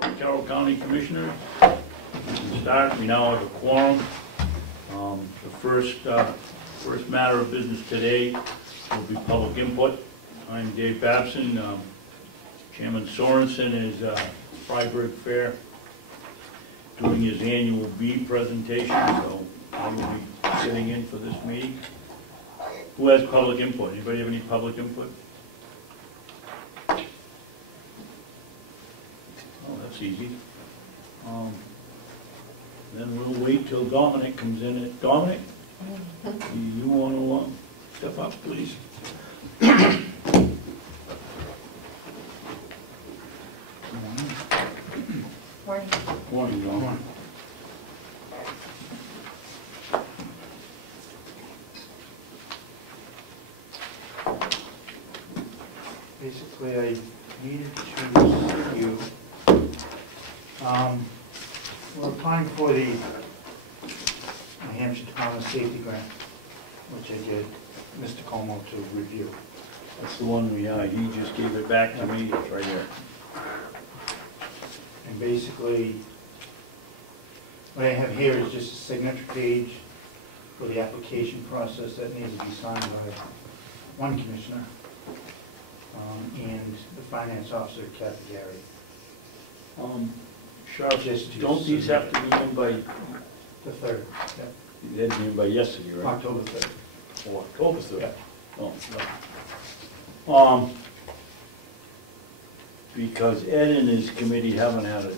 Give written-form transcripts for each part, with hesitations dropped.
Carroll County Commissioners. We start. We now have a quorum. The first matter of business today will be public input. I'm Dave Babson. Chairman Sorensen is Freiburg Fair doing his annual bee presentation, so I will be sitting in for this meeting. Who has public input? Anybody have any public input? Oh, that's easy. Then we'll wait till Dominic comes in. Dominic, you want to step up, please? Morning. Morning, Dominic. Basically, I needed to see you. We're applying for the New Hampshire Department of Safety grant, which I did Mr. Comeau to review. That's the one he just gave it back to me. It's right here. And basically, what I have here is just a signature page for the application process that needs to be signed by one commissioner and the finance officer, Kathy Gary. Sheriff, Just to don't these have to be in by, The 3rd, yeah. they had to be in by yesterday, right? October 3rd. Or October 3rd? Yeah. Oh, no. Because Ed and his committee haven't had a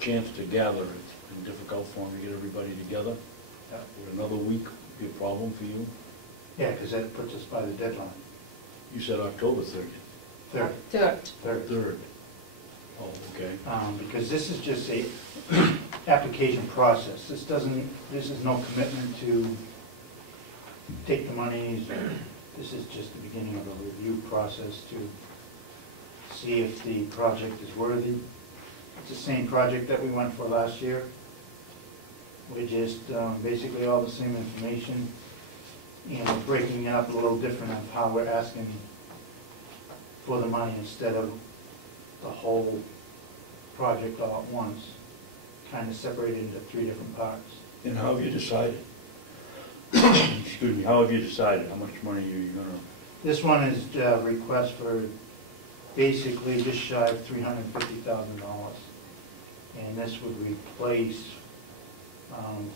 chance to gather. It's been difficult for them to get everybody together. Yeah. Would another week be a problem for you? Yeah, because that puts us by the deadline. You said October 30th. 3rd. Third. 3rd. Oh, okay. Because this is just a application process. This is no commitment to take the monies. This is just the beginning of a review process to see if the project is worthy. It's the same project that we went for last year. We're just basically all the same information, and we're breaking it up a little different of how we're asking for the money instead of the whole project all at once, kind of separated into 3 different parts. And how have you decided? Excuse me, how have you decided how much money are you going to? This one is a request for basically just shy of $350,000. And this would replace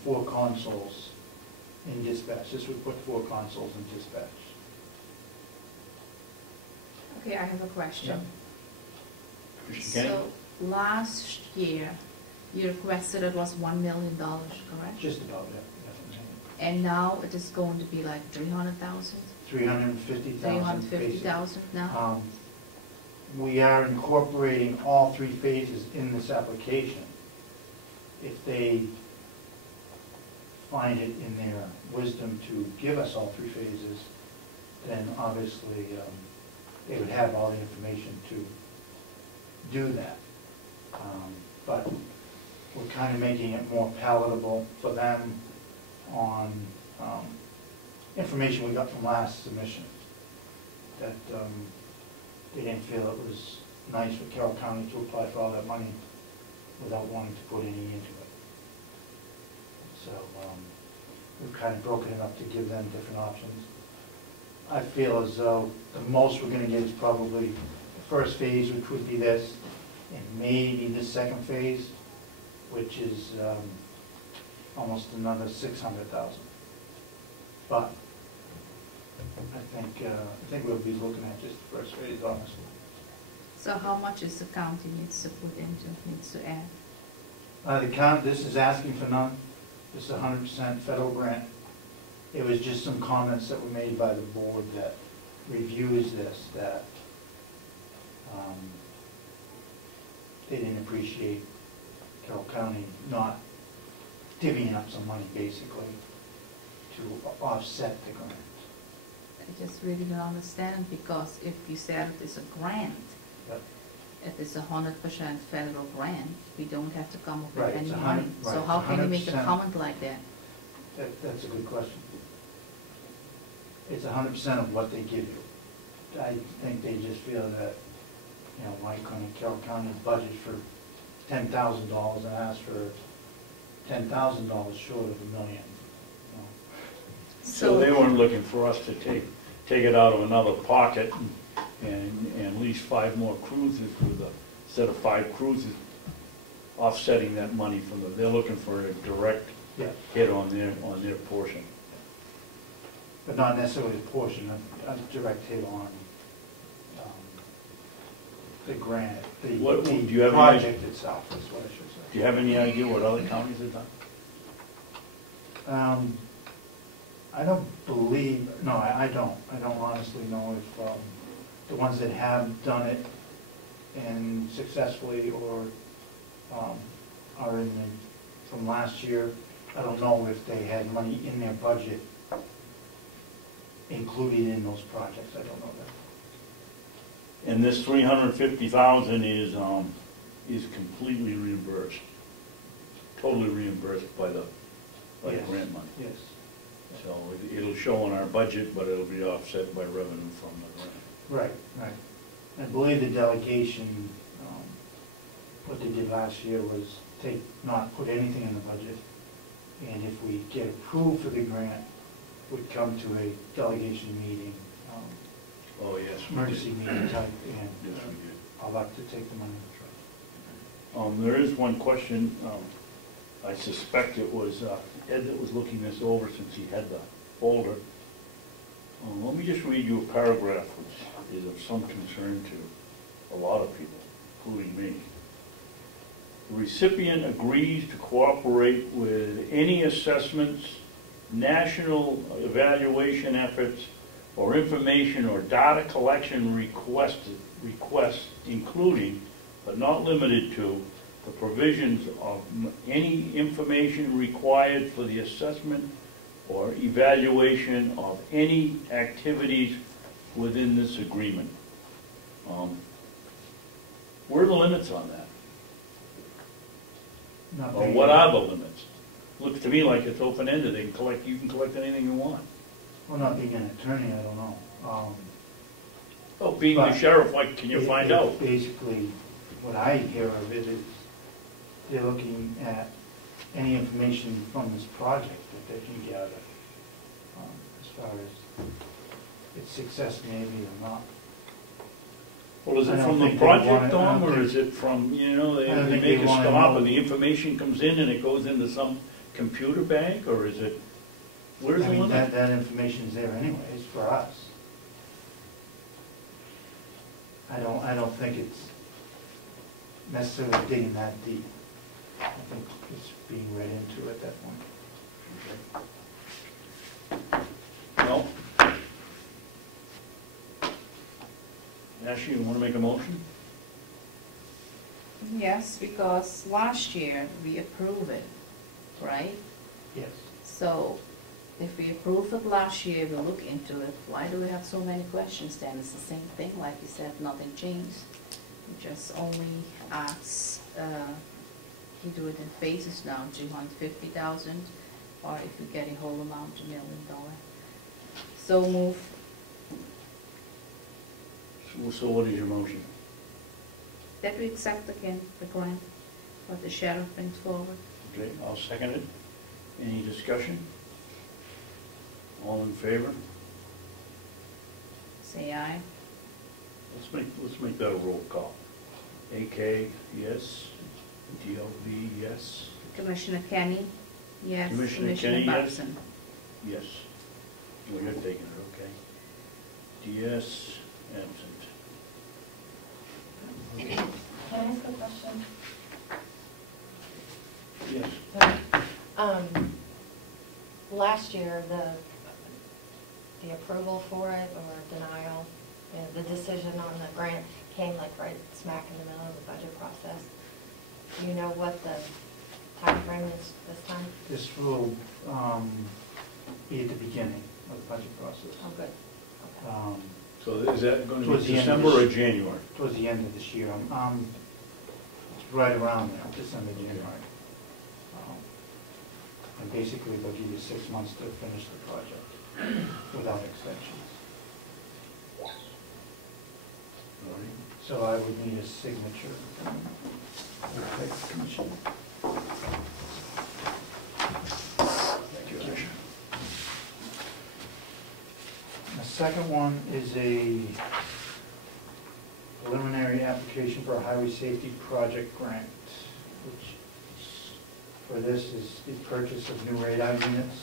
4 consoles in dispatch. This would put 4 consoles in dispatch. Okay, I have a question. Commissioner So last year, you requested it was $1 million, correct? Just about that. And now it is going to be like 300,000? 350,000. 350,000 now? We are incorporating all 3 phases in this application. If they find it in their wisdom to give us all 3 phases, then obviously they would have all the information to do that. But we're kind of making it more palatable for them on information we got from last submission, that they didn't feel it was nice for Carroll County to apply for all that money without wanting to put any into it. So we've kind of broken it up to give them different options. I feel as though the most we're going to get is probably the first phase, which would be this, and maybe the second phase, which is almost another $600,000. But I think we'll be looking at just the first phase, honestly. So how much is the county needs to add? This is asking for none. This is 100% federal grant. It was just some comments that were made by the board that reviews this, that they didn't appreciate Carroll County not divvying up some money, basically, to offset the grant. I just really don't understand, because if you said it is a grant, Yep. if it's 100% federal grant, we don't have to come up with Right, any it's money. So right, how can you make a 100%. comment like that? That's a good question. It's 100% of what they give you. I think they just feel that You know, why couldn't Carroll County budget for $10,000 and ask for $10,000 short of $1 million? You know? So they weren't looking for us to take it out of another pocket and lease 5 more cruises with a set of 5 cruises offsetting that money from the, they're looking for a direct Yeah, hit on their portion. but not necessarily a portion, a direct hit on the grant, the What- do you have any- project itself, is what I should say. Do you have any idea what other counties have done? I don't believe, no, I don't honestly know if the ones that have done it and successfully or are in the, from last year, I don't know if they had money in their budget included in those projects, I don't know that. And this $350,000 is completely reimbursed, totally reimbursed by the Yes. grant money. Yes. So it'll show on our budget, but it'll be offset by revenue from the grant. Right. I believe the delegation, what they did last year was not put anything in the budget, and if we get approved for the grant, would come to a delegation meeting, Oh, yes. we did. emergency meeting type, and Yes, we did. I'll have to take the money. There is one question, I suspect it was Ed that was looking this over since he had the folder. Let me just read you a paragraph which is of some concern to a lot of people, including me. The recipient agrees to cooperate with any assessments, national evaluation efforts, or information or data collection requests, including, but not limited to, the provisions of any information required for the assessment or evaluation of any activities within this agreement. Where are the limits on that? Or what are the limits? Looks to me like it's open-ended. You can collect anything you want. Well, not being an attorney, I don't know. Oh, being the But sheriff, what can you find out? Basically, what I hear of it is they're looking at any information from this project that they can gather, as far as its success maybe or not. Well, is I it don't from the think they want project, it- I don't Tom, or think- is it from, they I don't think make they a wanna stop know. and the information comes in and it goes into some computer bank, or is it, where's I the mean, limit? that information is there anyways for us. I don't think it's necessarily digging that deep. I think it's being read into at that point. No? Ashley, you want to make a motion? Yes, because last year we approved it, right? Yes. So if we approved it last year, we look into it, why do we have so many questions then? It's the same thing, like you said, nothing changed. We just only ask, you do it in phases now, 250,000, or if you get a whole amount, $1 million. So move. So what is your motion? That we accept again the grant, what the sheriff brings forward. Okay, I'll second it. Any discussion? All in favor? Say aye. Let's make that a roll call. AK, yes. DLB, yes. Commissioner Kenney? Yes. Commissioner Kenney, yes. Babson? Yes. Well, you're taking it, okay. DS, absent. Can I ask a question? Yes. Last year, the approval for it or denial, the decision on the grant came like right smack in the middle of the budget process. Do you know what the time frame is this time? This will be at the beginning of the budget process. Oh, good. Okay. So is that going to Towards be the end of December or this- January? Towards the end of this year. It's right around there, December, January. And basically, they'll give you 6 months to finish the project without extensions. All right. So I would need a signature from the Planning Commission. Thank you, Ash. The second one is a preliminary application for a highway safety project grant, which for this is the purchase of new radar units.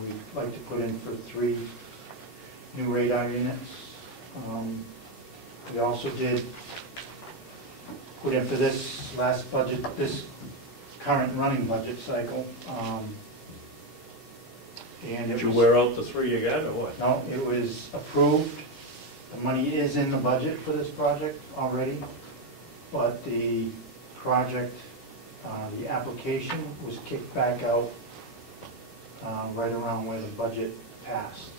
We'd like to put in for 3 new radar units. We also did put in for this last budget, this current running budget cycle. And Did it you was, wear out the 3 you got, or what? no, it was approved. The money is in the budget for this project already, but the project, the application was kicked back out right around where the budget passed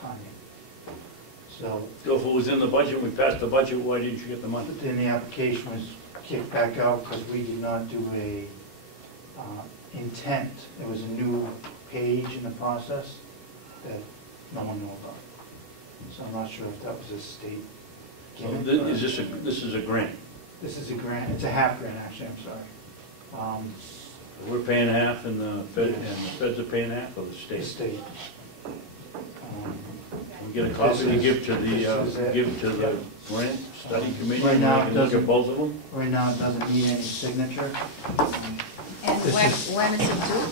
timing. So So if it was in the budget, we passed the budget, why didn't you get the money? then the application was kicked back out because we did not do a intent. There was a new page in the process that no one knew about. So I'm not sure if that was a state So gimmick. this is a grant. This is a grant, it's a half grant actually, I'm sorry. We're paying half and the feds are paying half, or the The state? state. We get a copy to This give is- to this is it. the grant study committee, Right and now they it can look at doesn't- both of them? Right now, it doesn't need any signature. And This when is it due?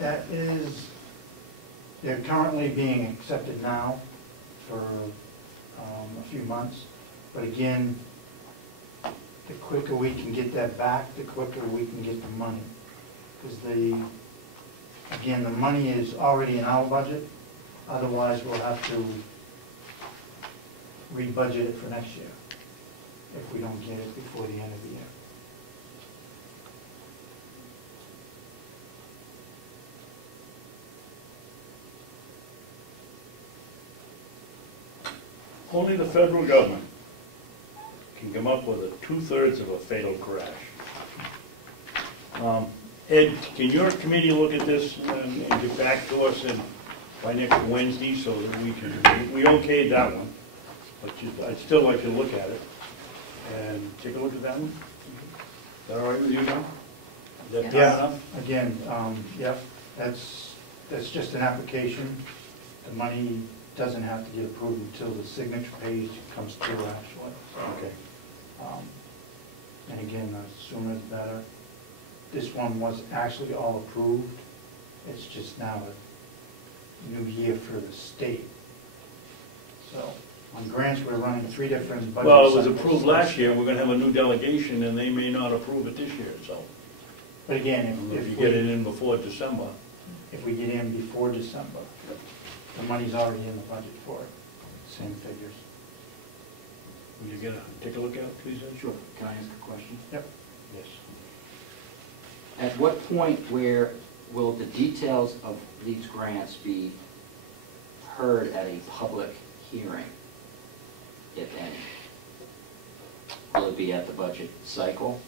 That is, they're currently being accepted now for a few months. But again, the quicker we can get that back, the quicker we can get the money. Because again, the money is already in our budget. Otherwise, we'll have to rebudget it for next year if we don't get it before the end of the year. Only the federal government can come up with a 2/3 of a fatal crash. Ed, can your committee look at this and get back to us by next Wednesday so that we okayed that one, but I'd still like to look at it and take a look at that one? Is that all right with you, John? Is that fair Yeah, enough? again, yep, that's just an application. The money doesn't have to get approved until the signature page comes through actually. So, Okay. and again, the sooner the better. This one was actually all approved. It's just now a new year for the state. So on grants, we're running 3 different budget Well, it was cycles. approved last year, we're gonna have a new delegation, and they may not approve it this year, so. But again, If you get it in before December. if we get in before December, the money's already in the budget for it, same figures. Will you take a look at it, please, Ed? Sure. Can I ask a question? Yep. Yes. At what point where will the details of these grants be heard at a public hearing, if any? Will it be at the budget cycle?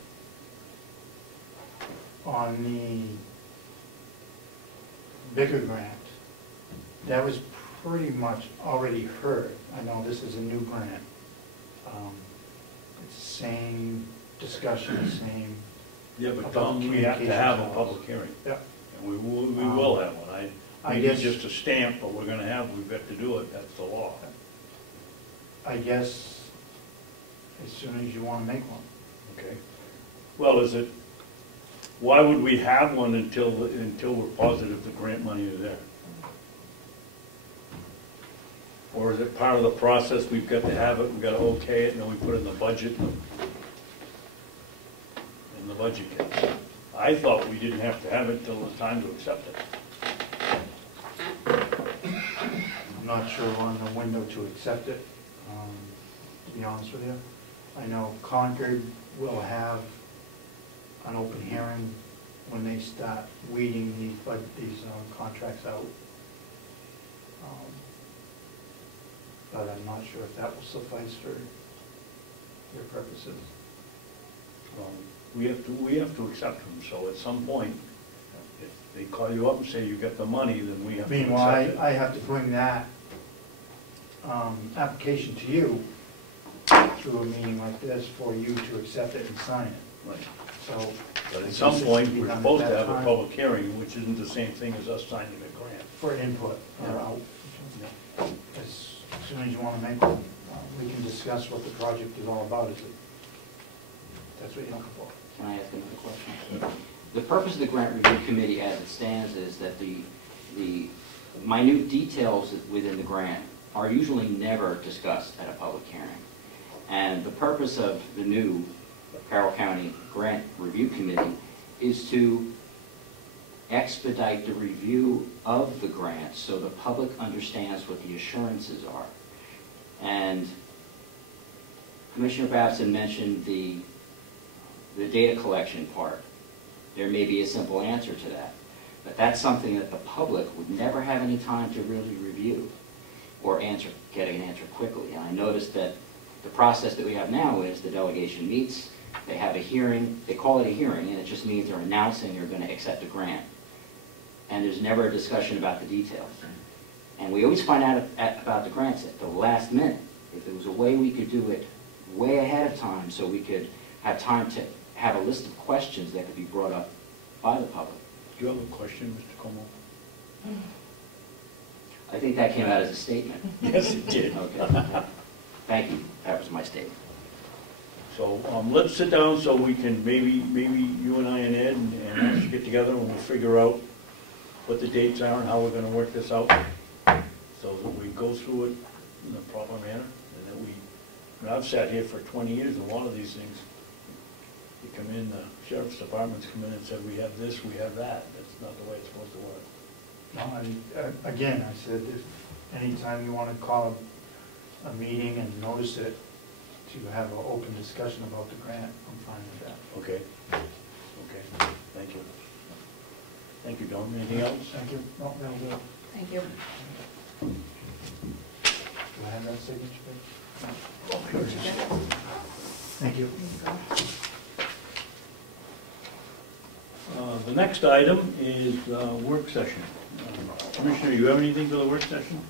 On the bigger grant, that was pretty much already heard. I know this is a new grant. It's the same discussion, same, Yeah, but About Tom, we have to have a communications public hearing, yep. and we will have one. I Maybe guess- just a stamp, but we've got to do it, that's the law. I guess as soon as you want to make one. Okay. Well, why would we have one until we're positive the grant money is there? Or is it part of the process, we've got to have it, we've got to okay it, and then we put it in the budget, and the budget gets. I thought we didn't have to have it till it's time to accept it. I'm not sure on the window to accept it, to be honest with you. I know Concord will have an open hearing when they start weeding these contracts out. But I'm not sure if that will suffice for your purposes. We have to accept them, so at some point, if they call you up and say you got the money, then we have to accept Meanwhile, it. I have to bring that application to you through a meeting like this for you to accept it and sign it. Right. So, But at some point, we're Done at supposed to that have a time. public hearing, which isn't the same thing as us signing a grant. for input, Yeah. as soon as you want to make one, we can discuss what the project is all about, is it? That's what you're looking for. Can I ask another question? The purpose of the grant review committee as it stands is that the minute details within the grant are usually never discussed at a public hearing. And the purpose of the new Carroll County Grant Review Committee is to expedite the review of the grant so the public understands what the assurances are. And Commissioner Babson mentioned the data collection part. There may be a simple answer to that, but that's something that the public would never have any time to really review or get an answer quickly. And I noticed that the process that we have now is the delegation meets, they have a hearing, they call it a hearing, and it just means they're announcing they're going to accept a grant. And there's never a discussion about the details. And we always find out about the grants at the last minute. If there was a way we could do it way ahead of time so we could have time to have a list of questions that could be brought up by the public. Do you have a question, Mr. Comeau? I think that came out as a statement. Yes, it did. Okay. Thank you. That was my statement. So let's sit down so we can, maybe you and I and Ed and us get together and we'll figure out what the dates are and how we're going to work this out so that we go through it in a proper manner. And that I've sat here for 20 years, and a lot of these things, you come in, the sheriff's departments come in and said, we have this, we have that. That's not the way it's supposed to work. No, again, I said, if anytime you want to call a meeting and notice it, to have an open discussion about the grant, I'm fine with that. Okay. Okay. Thank you. Thank you, Don. Anything else? Thank you. No, that'll do it. Thank you. Do I have that signature page? Oh, here it is. Thank you. The next item is work session. Commissioner, you have anything for the work session?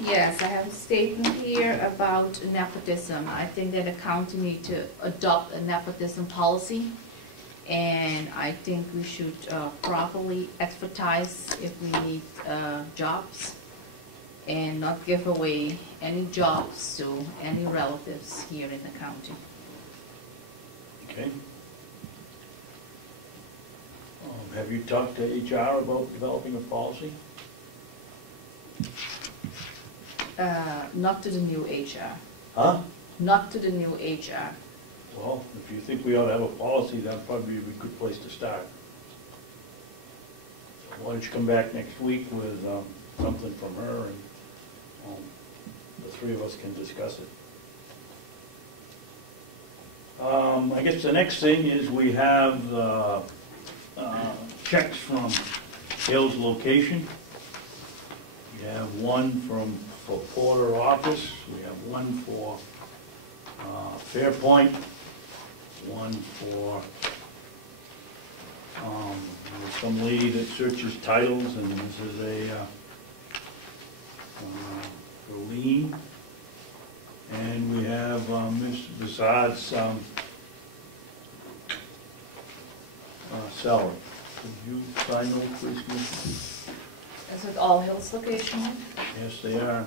Yes, I have a statement here about nepotism. I think that the county need to adopt a nepotism policy, and I think we should properly advertise if we need jobs, and not give away any jobs to any relatives here in the county. Okay. Have you talked to HR about developing a policy? Not to the new HR. Huh? Not to the new HR. Well, if you think we ought to have a policy, that'd probably be a good place to start. Why don't you come back next week with something from her, and the three of us can discuss it. I guess the next thing is we have checks from Hale's location. We have one for Porter office. We have one for Fairpoint. One for some lady that searches titles, and this is a for lien. And we have Ms. Bazard's salary. Could you sign those, please, Commissioner? Is it all Hills location? Yes, they are.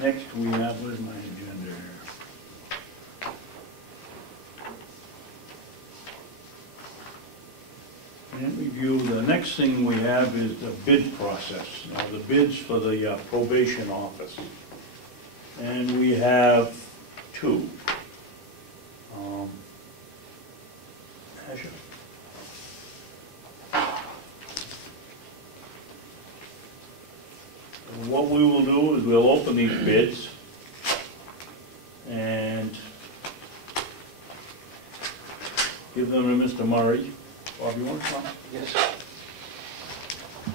Next we have, where's my agenda here? And review, the next thing we have is the bid process. Now, the bids for the probation office. And we have two. Asha. And what we will do is we'll open these bids and give them to Mr. Murray. Bob, you want to come? Yes.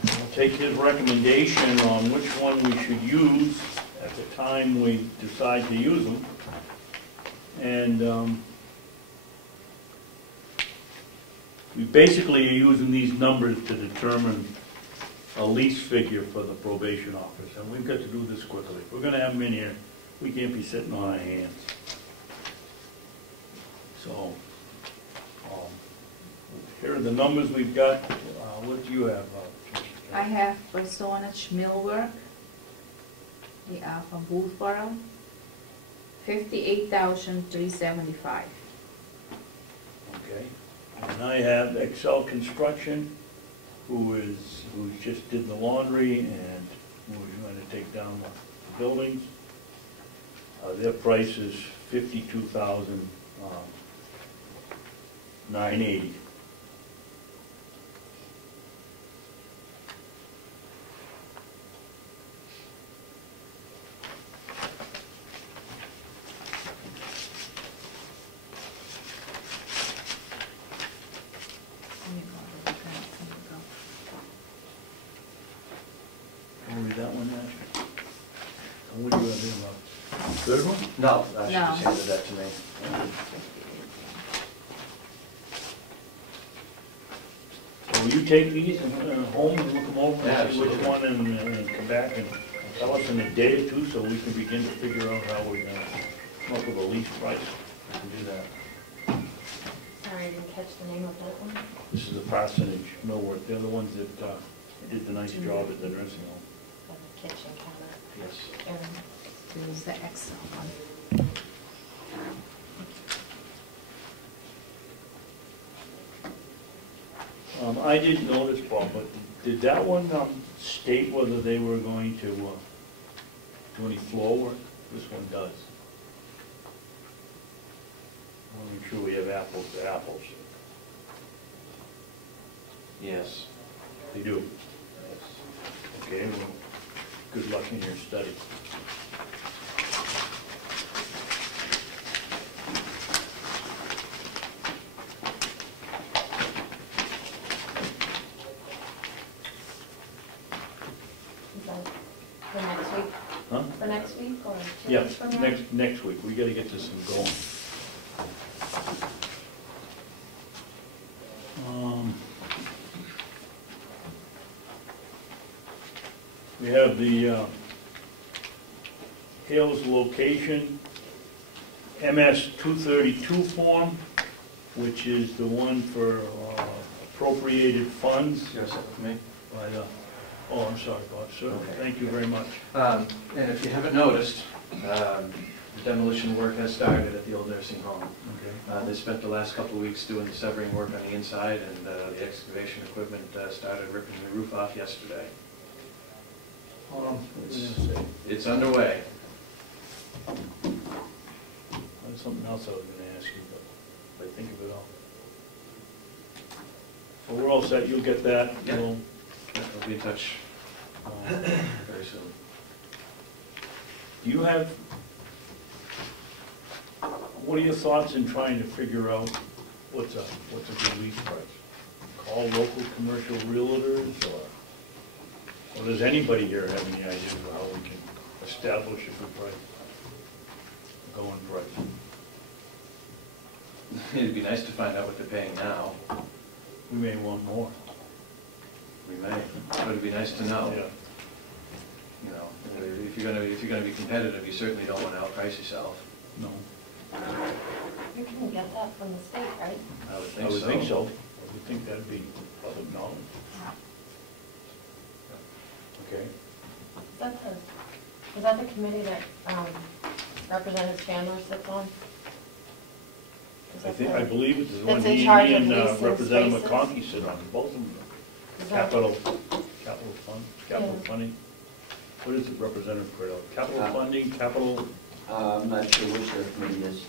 We'll take his recommendation on which one we should use at the time we decide to use them. And we basically are using these numbers to determine a lease figure for the probation office, and we've got to do this quickly. If we're gonna have them in here, we can't be sitting on our hands. So, here are the numbers we've got. What do you have? I have personage millwork, they are from Boothborough, 58,375. Okay. And I have Excel Construction, who just did the laundry and who's going to take down the buildings. Their price is $52,980. Can we read that one, Nash? And what do you have here, Bob? Third one? No, she No. just handed that to me. So will you take these and home and look them over Yeah, and see which absolutely. one and come back and tell us in a day or two so we can begin to figure out how we're gonna come up with a lease price? We can do that. Sorry, I didn't catch the name of that one. This is the parsonage millwork. They're the ones that did the nice job at the nursing home. The kitchen counter. Yes. And This is the Excel one. I didn't notice, Bob, but did that one state whether they were going to do any floor work? This one does. I want to make sure we have apples to apples. Yes. They do. Okay, well, good luck in your study. is that for next week? Huh? For next week or 2 Yeah, weeks from now? next week. We gotta get this thing going. We have the Hales location MS 232 form, which is the one for appropriated funds. You have something for me? By the, oh, I'm sorry, Bob, sir. Okay. Thank you very much. And if you haven't noticed, the demolition work has started at the old nursing home. Okay. They spent the last couple of weeks doing the severing work on the inside, and the excavation equipment started ripping the roof off yesterday. Hold on, what was I gonna say? It's underway. There's something else I was gonna ask you, but I think of it all. So we're all set, you'll get that, Yeah. we'll, I'll be in touch very soon. do you have, what are your thoughts in trying to figure out what's a good lease price? Call local commercial realtors, or does anybody here have any idea of how we can establish a good price? A going price? It'd be nice to find out what they're paying now. We may want more. We may, but it'd be nice to know. Yeah. You know, if you're gonna be competitive, you certainly don't want to outprice yourself. No, You can get that from the state, right? I would I think so. would think so. I would think that'd be public knowledge. Okay. Is that the committee that Representative Chandler sits on? Is I that think, the- I believe it's the one That's in he charge of and leasing Representative spaces? McConkey sit on, both of them. is that- Capital Yeah. funding. What is it, Representative Cradle? Capital funding, capital, I'm not sure which their committee is.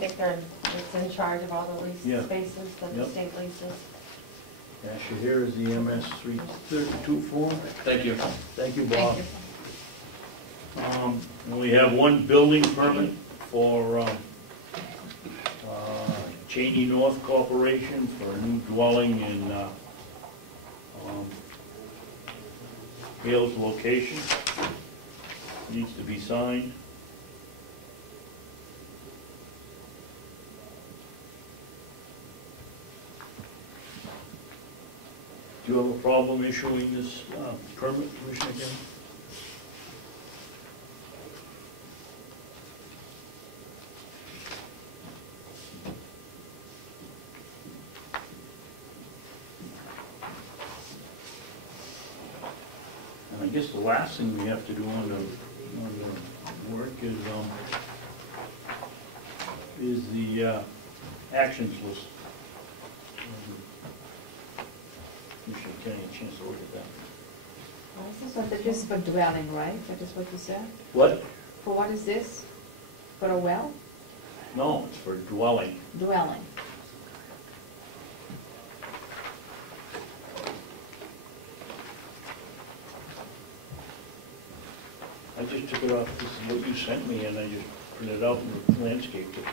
I think it's in charge of all the Yeah. lease spaces that the Yep. state leases. Asha, here is the MS 332 form. Thank you. Thank you, Thank Bob. you. And we have one building permit for Cheney North Corporation for a new dwelling in Hales location. Needs to be signed. Do you have a problem issuing this permit, Commissioner Kenney? And I guess the last thing we have to do on the work is the actions list. Commissioner Kenney, a chance to look at that. So that is for dwelling, right? That is what you said? What? For what is this? For a well? No, it's for dwelling. Dwelling. I just took it off, this is what you sent me, and I just printed it out and landscaped it.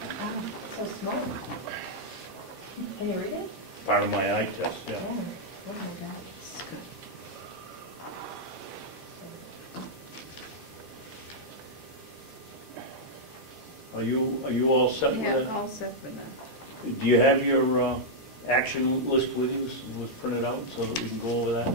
So small. Can you read it? Part of my eye test, yeah. Oh my God. Are you all set with Yeah, it? all set for that. Do you have your action list with you, was printed out, so that we can go over that?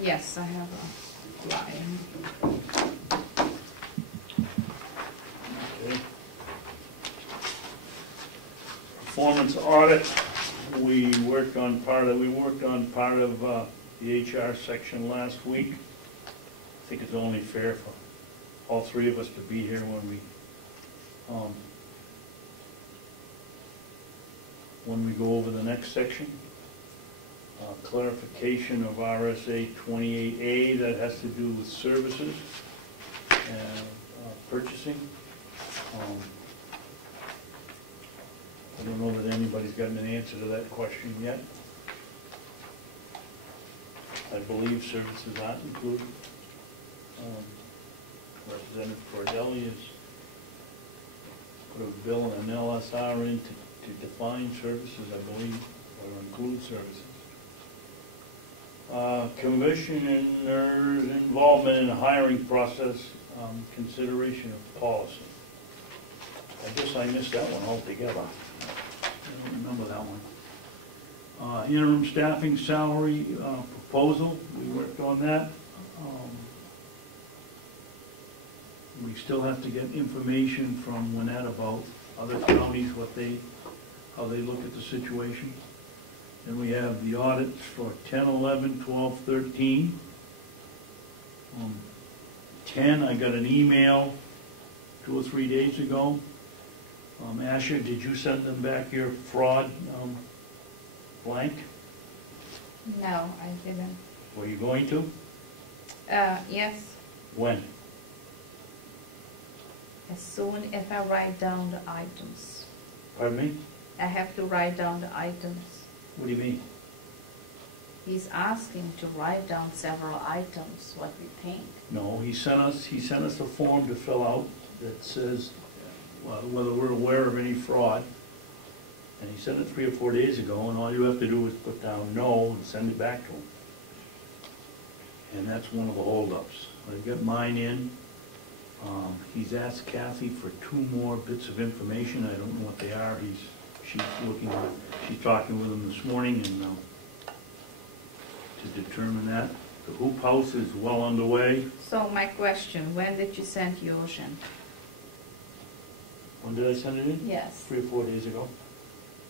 Yes, I have a line. Okay. Performance audit, we worked on part of the HR section last week. I think it's only fair for all three of us to be here when we go over the next section. Clarification of RSA 28A, that has to do with services and purchasing. I don't know that anybody's gotten an answer to that question yet. I believe services aren't included. Representative Cordelli has put a bill and an LSR in to define services, I believe, or include services. Commissioners' involvement in the hiring process, consideration of policy. I guess I missed that one altogether. I don't remember that one. Interim staffing salary proposal, we worked on that. We still have to get information from Gwinnett about other counties, how they look at the situation. And we have the audits for 10, 11, 12, 13. 10, I got an email 2 or 3 days ago. Asha, did you send them back your fraud blank? No, I didn't. Were you going to? Yes, When? as soon if I write down the items. Pardon me? I have to write down the items. What do you mean? He's asking to write down several items, what we think. No, he sent us a form to fill out that says whether we're aware of any fraud. And he sent it 3 or 4 days ago, and all you have to do is put down no and send it back to him. And that's one of the holdups. I've got mine in. He's asked Kathy for 2 more bits of information. I don't know what they are. She's talking with him this morning and to determine that. The hoop house is well underway. So my question, when did you send yours in? When did I send it in? Yes. 3 or 4 days ago.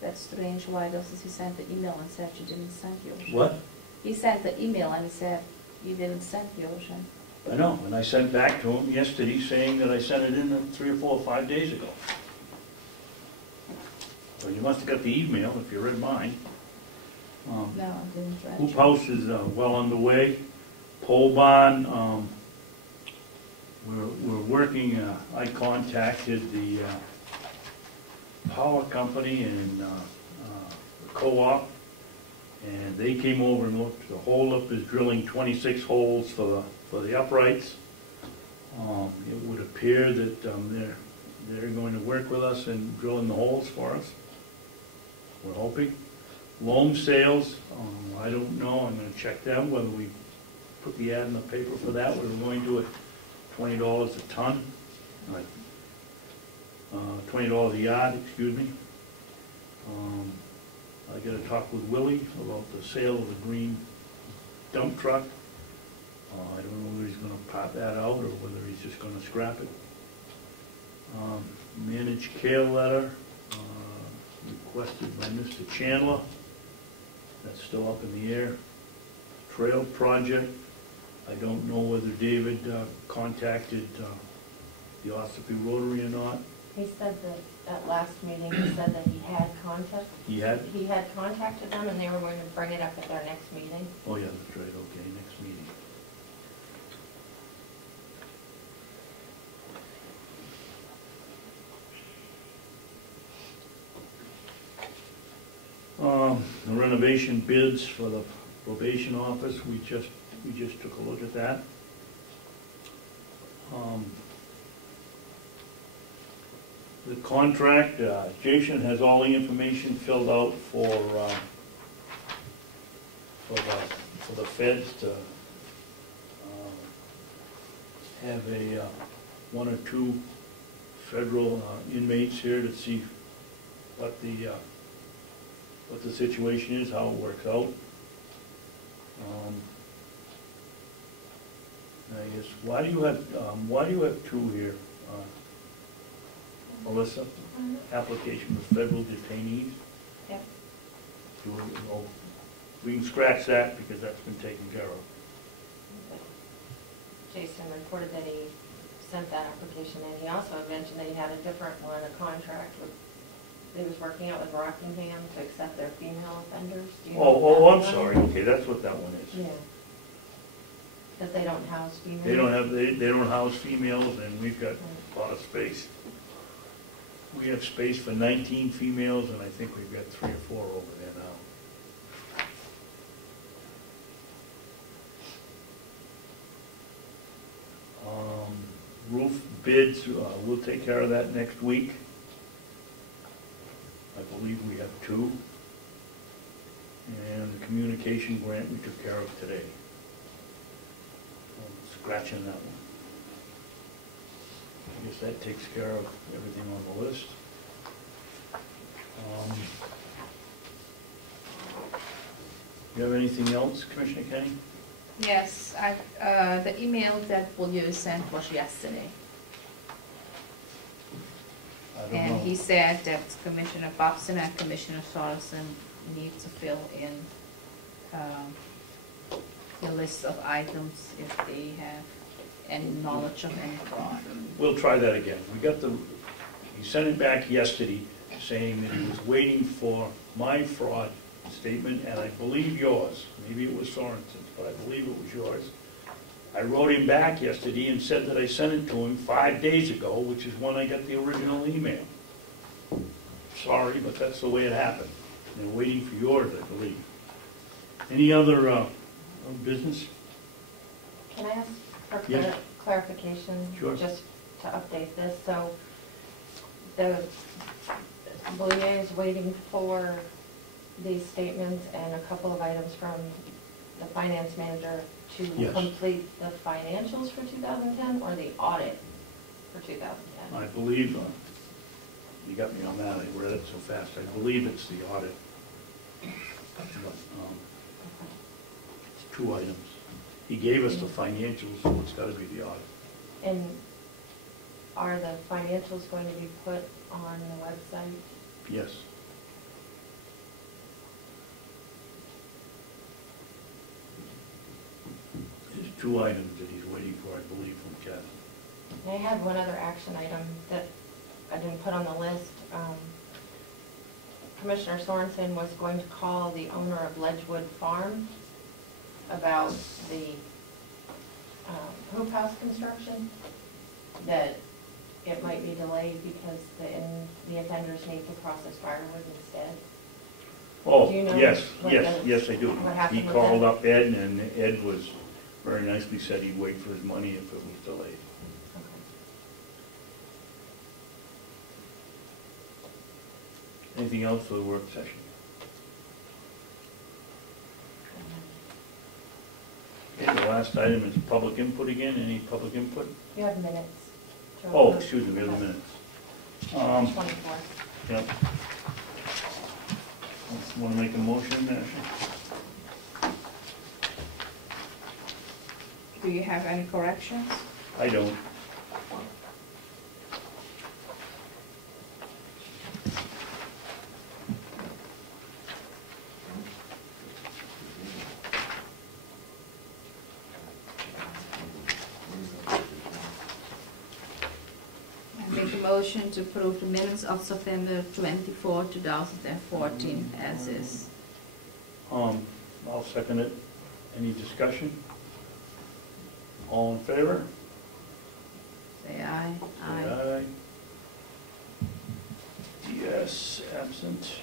That's strange. Why doesn't he send the email and said you didn't send yours? What? He sent the email and said you didn't send yours in. I know, and I sent back to him yesterday saying that I sent it in 3 or 4 or 5 days ago. So you must have got the email if you read mine. No, I didn't read Hoop it. house is well underway. Pole barn, we're working, I contacted the power company and the co-op, and they came over and looked. The holdup is drilling 26 holes for the uprights. It would appear that they're going to work with us in drilling the holes for us. We're hoping. Loam sales, I don't know, I'm gonna check them, whether we put the ad in the paper for that, we're going to at $20 a ton, like, $20 a yard, excuse me. I gotta talk with Willie about the sale of the green dump truck. I don't know whether he's gonna pop that out or whether he's just gonna scrap it. Managed care letter, requested by Mr. Chandler. That's still up in the air. Trail project, I don't know whether David contacted the Ossipee Rotary or not. He said that at last meeting, he said that he had contact. He had? He had contacted them and they were going to bring it up at their next meeting. Oh, yeah, that's right, okay, next meeting. The renovation bids for the probation office, we just took a look at that. The contract, Jason has all the information filled out for the feds to have a one or two federal inmates here to see what the situation is, how it works out. I guess, why do you have two here, Melissa? Application for federal detainees? Yep. We can scratch that because that's been taken care of. Jason reported that he sent that application in. He also mentioned that he had a different one, a contract with, he was working out with Rockingham to accept their female offenders. Do you know Oh, what I'm that sorry, one? okay, that's what that one is. Yeah. That they don't house females? They don't house females, and we've got a lot of space. We have space for 19 females, and I think we've got 3 or 4 over there now. Roof bids, we'll take care of that next week. I believe we have 2. And the communication grant we took care of today. Scratching that one. I guess that takes care of everything on the list. You have anything else, Commissioner Kenney? Yes, the email that William sent was yesterday. I don't know. And he said that Commissioner Babson and Commissioner Sorensen need to fill in the list of items if they have any knowledge of any fraud. We'll try that again. He sent it back yesterday saying that he was waiting for my fraud statement, and I believe yours. Maybe it was Sorensen's, but I believe it was yours. I wrote him back yesterday and said that I sent it to him 5 days ago, which is when I got the original email. Sorry, but that's the way it happened. They're waiting for yours, I believe. Any other business? Can I ask for Yes. clarification? Sure. Just to update this, so the Boulier is waiting for these statements and a couple of items from the finance manager to Yes. complete the financials for 2010 or the audit for 2010? I believe, you got me on that, I read it so fast. I believe it's the audit. But, it's 2 items. He gave us the financials, so it's gotta be the audit. And are the financials going to be put on the website? Yes. There's 2 items that he's waiting for, I believe, from Kathy. I had one other action item that I didn't put on the list. Commissioner Sorensen was going to call the owner of Ledgewood Farm about the hoop house construction, that it might be delayed because the offenders need to process firewood instead. Oh, Do you know yes, what yes, I do. what happened He with called that? up Ed, and Ed was very nicely said he'd wait for his money if it was delayed. Anything else for the work session? the last item is public input again. Any public input? You have minutes. to Oh, approve. excuse me, we have the minutes. 24. Yep. Want to make a motion, Ashley? Do you have any corrections? I don't. I make a motion to approve the minutes of September 24, 2014 as is. I'll second it. Any discussion? All in favor? Say aye. Say aye. Yes, absent.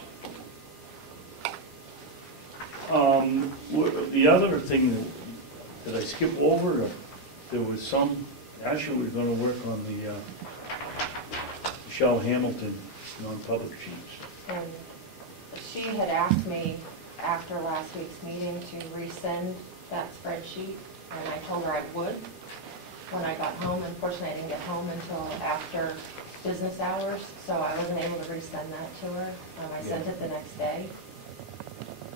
The other thing, did I skip over, or there was some, actually, we're gonna work on the Michelle Hamilton non-public sheets. And she had asked me after last week's meeting to resend that spreadsheet, and I told her I would when I got home. Unfortunately, I didn't get home until after business hours, so I wasn't able to resend that to her. I sent it the next day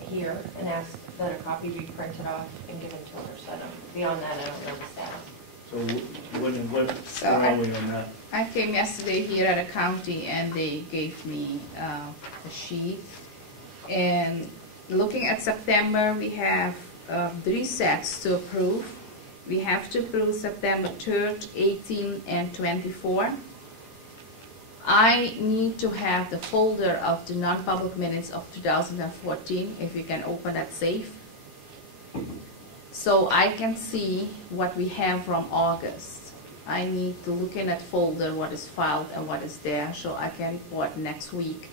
here and asked that a copy be printed off and given to her. So beyond that, I don't know the status. So what So are we on that? I came yesterday here at the county and they gave me a sheet. And looking at September, we have 3 sets to approve. We have to approve September 3rd, 18, and 24. I need to have the folder of the non-public minutes of 2014, if you can open that safe, so I can see what we have from August. I need to look in that folder, what is filed and what is there, so I can report next week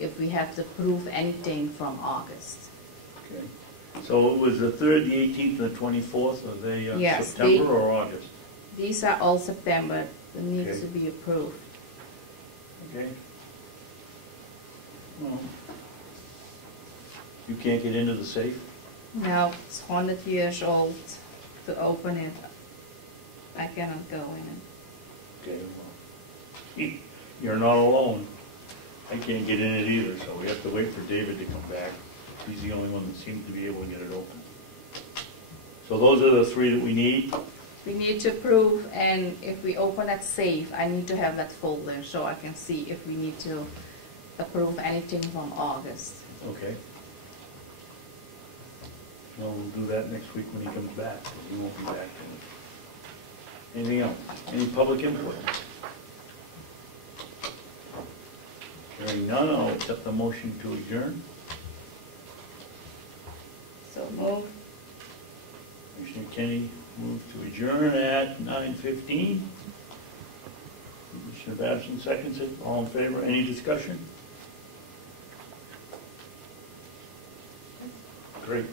if we have to prove anything from August. Okay. So it was the 3rd, the 18th, and the 24th, are they Yes, September or August? These are all September, that needs Okay. to be approved. Okay. Well, you can't get into the safe? Now, it's 100 years old to open it. I cannot go in. Okay, well, you're not alone. I can't get in it either, so we have to wait for David to come back. He's the only one that seems to be able to get it open. So those are the 3 that we need. We need to approve, and if we open that safe, I need to have that folder so I can see if we need to approve anything from August. Okay. Well, we'll do that next week when he comes back, 'cause he won't be back then. Anything else? Any public input? Hearing none, I'll accept the motion to adjourn. So move. Commissioner Kenney moved to adjourn at 9:15. Commissioner Babson seconds it. All in favor? Any discussion? Great.